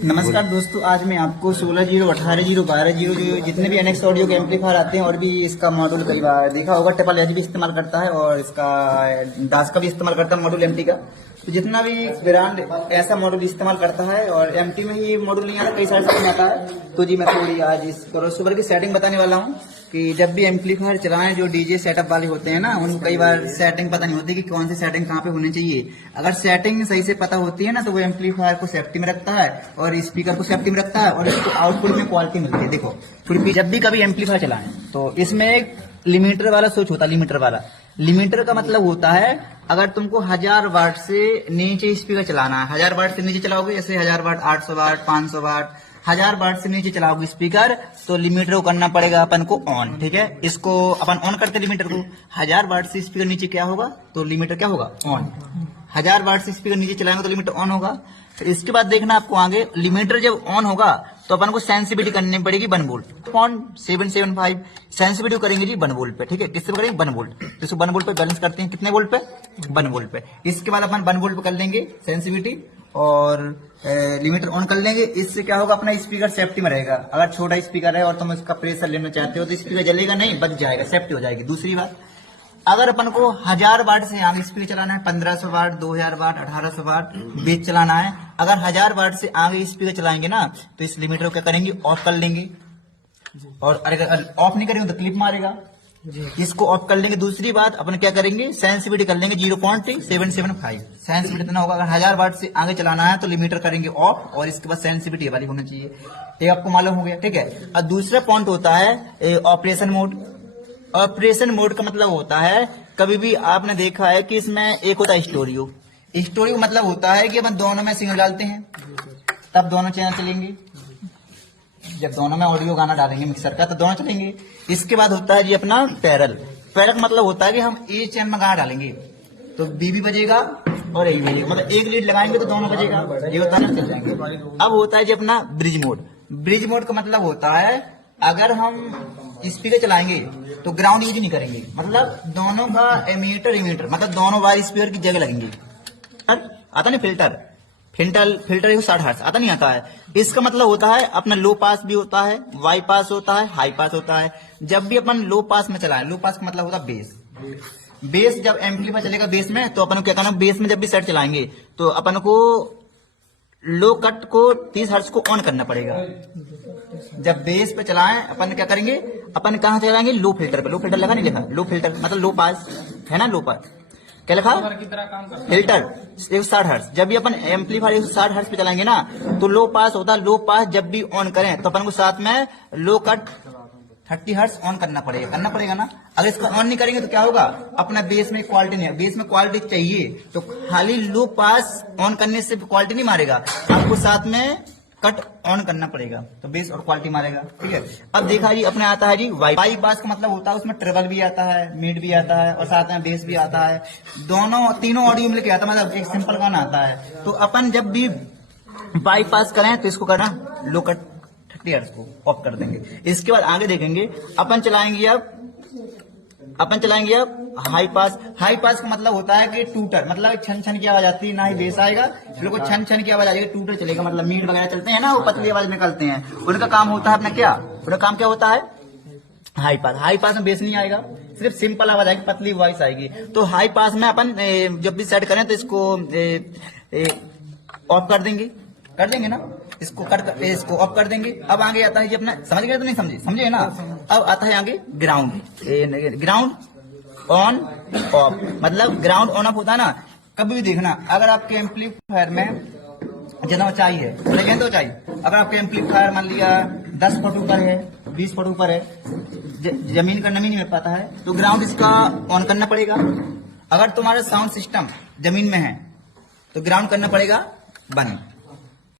नमस्कार दोस्तों, आज मैं आपको 16-0, 18-0, 12-0 जितने भी एनएक्स ऑडियो के एम्पलीफायर आते हैं और भी इसका मॉड्यूल कई बार देखा होगा, ट्रिपल एच भी इस्तेमाल करता है और इसका दास का भी इस्तेमाल करता है मॉड्यूल एमटी का। तो जितना भी ब्रांड ऐसा मॉड्यूल इस्तेमाल करता है और एमटी में ही मॉड्यूल नहीं आता, कई सारे सेटिंग आता है। तो जी मैं थोड़ी आज इस क्रॉसओवर की सेटिंग बताने वाला हूँ कि जब भी एम्पलीफायर चलाएं, जो डीजे सेटअप वाले होते हैं ना, उनको कई बार सेटिंग पता नहीं होती कि कौन सी सेटिंग कहाँ पे होनी चाहिए। अगर सेटिंग सही से पता होती है ना, तो वो एम्पलीफायर को सेफ्टी में रखता है और स्पीकर को सेफ्टी में रखता है और इसको आउटपुट में क्वालिटी मिलती है। देखो, फिर जब भी कभी एम्पलीफायर चलाएं तो इसमें एक लिमिटर वाला स्विच होता है। लिमिटर का मतलब होता है, अगर तुमको 1000 वाट से नीचे स्पीकर चलाना है, 1000 वाट से नीचे चलाओगे, जैसे 1000 वाट, 800 वाट, 500 वाट, 1000 वाट से नीचे चलाओगे स्पीकर, तो लिमिटर को करना पड़ेगा अपन को ऑन। ठीक है, इसको अपन ऑन करते लिमिटर को। 1000 वाट से स्पीकर नीचे क्या होगा, तो लिमिटर क्या होगा, ऑन। 1000 वाट से स्पीकर नीचे चलाएंगे तो लिमिटर ऑन होगा। फिर इसके बाद देखना आपको आगे, लिमिटर जब ऑन होगा तो अपन को सेंसिटिविटी करनी पड़ेगी 1 वोल्ट। 0.775 सेंसिटिविटी करेंगे जी 1 वोल्ट पे। ठीक है, किससे करेंगे, 1 वोल्ट। तो 1 वोल्ट पे बैलेंस करते हैं, कितने वोल्ट पे, 1 वोल्ट पे। इसके बाद अपन 1 वोल्ट पे कर लेंगे सेंसिटिविटी और लिमिटर ऑन कर लेंगे। इससे क्या होगा, अपना स्पीकर सेफ्टी में रहेगा। अगर छोटा स्पीकर है और तुम इसका प्रेशर लेना चाहते हो तो स्पीकर जलेगा नहीं, बच जाएगा, सेफ्टी हो जाएगी। दूसरी बात, अगर अपन को 1000 वाट से आगे स्पीकर चलाना है, 1500 वाट, 2000 वाट, 1800 वाट बेस चलाना है, अगर 1000 वाट से आगे स्पीकर चलाएंगे ना, तो इस लिमिटर को क्या करेंगे, ऑफ कर लेंगे। और अगर ऑफ नहीं करेंगे तो क्लिप मारेगा, इसको ऑफ कर लेंगे। दूसरी बात, अपन क्या करेंगे, सेंसिटिविटी कर लेंगे 0.775 सेंसिटिविटी इतना होगा। अगर 1000 वाट से आगे चलाना है तो लिमिटर करेंगे ऑफ और इसके बाद सेंसिटिविटी वाली होनी चाहिए। ये आपको मालूम हो गया। ठीक है, और दूसरा पॉइंट होता है ऑपरेशन मोड। ऑपरेशन मोड का मतलब होता है, कभी भी आपने देखा है कि इसमें एक होता है स्टोरियो। स्टोरियो का मतलब होता है कि अपन दोनों में सिग्नल डालते हैं तब दोनों चैनल चलेंगे। जब दोनों में ऑडियो गाना डालेंगे मिक्सर का तो दोनों चलेंगे। इसके बाद होता है जी अपना पैरल। पैरल का मतलब होता है कि हम ए चैनल में गाना डालेंगे तो बी भी बजेगा और ए भी बजेगा, मतलब एक लीड लगाएंगे तो दोनों बजेगा, ये होता है, चल जाएंगे। अब होता है जी अपना ब्रिज मोड। ब्रिज मोड का मतलब होता है, अगर हम स्पीकर चलाएंगे तो ग्राउंड यूज नहीं करेंगे, मतलब दोनों का एमीटर मतलब दोनों बार स्पीकर की जगह लगेंगे। आता नहीं फिल्टर 60 हर्ट्ज आता नहीं आता है। इसका मतलब होता है अपना लो पास भी होता है, वाई पास होता है, हाई पास होता है। जब भी अपन लो पास में चलाएं, लो पास का मतलब होता है बेस। जब एम्पलीफायर चलेगा बेस में, तो अपन को क्या करना, बेस में जब भी सेट चलाएंगे तो अपन को लो कट को 30 हर्ट्ज को ऑन करना पड़ेगा। जब बेस पे चलाएं अपन क्या करेंगे, अपन कहां चलाएंगे, लो फिल्टर पे। लो फिल्टर लगा नहीं लिखा, लो फिल्टर मतलब लो पास है ना, लो पास क्या लिखा, फिल्टर 160 हर्ट्ज। जब भी अपन एम्पलीफायर 160 हर्ट्ज पे चलाएंगे ना, तो लो पास होता है। लो पास जब भी ऑन करें तो अपन को साथ में लो कट 30 हर्ट्ज ऑन करना पड़ेगा ना। अगर इसको ऑन नहीं करेंगे तो क्या होगा, अपना बेस में क्वालिटी नहीं है। बेस में क्वालिटी चाहिए तो खाली लो पास ऑन करने से क्वालिटी नहीं मारेगा, आपको साथ में कट ऑन करना पड़ेगा तो बेस और क्वालिटी मारेगा। ठीक है, अब देखा जी अपने आता है जी वाई पास का मतलब होता है, उसमें ट्रेबल भी आता है, मिड भी आता है और साथ में बेस भी आता है। तीनों ऑडियो मिलकर आता है, मतलब एक सिंपल गाना आता है। तो अपन जब भी वाई पास करें तो इसको करना लो कट 30 हर्ट्ज को ऑफ कर देंगे। इसके बाद आगे देखेंगे, अपन चलाएंगे अब हाई पास। हाई पास का मतलब होता है कि टूटर, मतलब छन छन की आवाज आती है, ना ही बेस आएगा, बिल्कुल छन छन की आवाज आएगी, टूटर चलेगा। मतलब मीट वगैरह चलते हैं ना, वो पतली आवाज निकलते हैं, उनका काम होता है अपना क्या, उनका काम क्या होता है, हाई पास में बेस नहीं आएगा, सिर्फ सिंपल आवाज आएगी, पतली वॉइस आएगी। तो हाई पास में अपन जब भी सेट करें तो इसको ऑफ कर देंगे ना, इसको ऑफ कर देंगे। अब आगे आता है जी अपना, समझ गए तो नहीं समझे ना। अब आता है आगे ग्राउंड ऑन ऑफ, मतलब ग्राउंड ऑन ऑफ होता है ना। कभी भी देखना, अगर आपके एम्पलीफायर में जितना ऊंचाई है, तो ऊंचाई, अगर आपके एम्पलीफायर मान लिया 10 फुट ऊपर है, 20 फुट ऊपर है, जमीन का नमी नहीं मिल पाता है, तो ग्राउंड इसका ऑन करना पड़ेगा। अगर तुम्हारा साउंड सिस्टम जमीन में है तो ग्राउंड करना पड़ेगा बंद।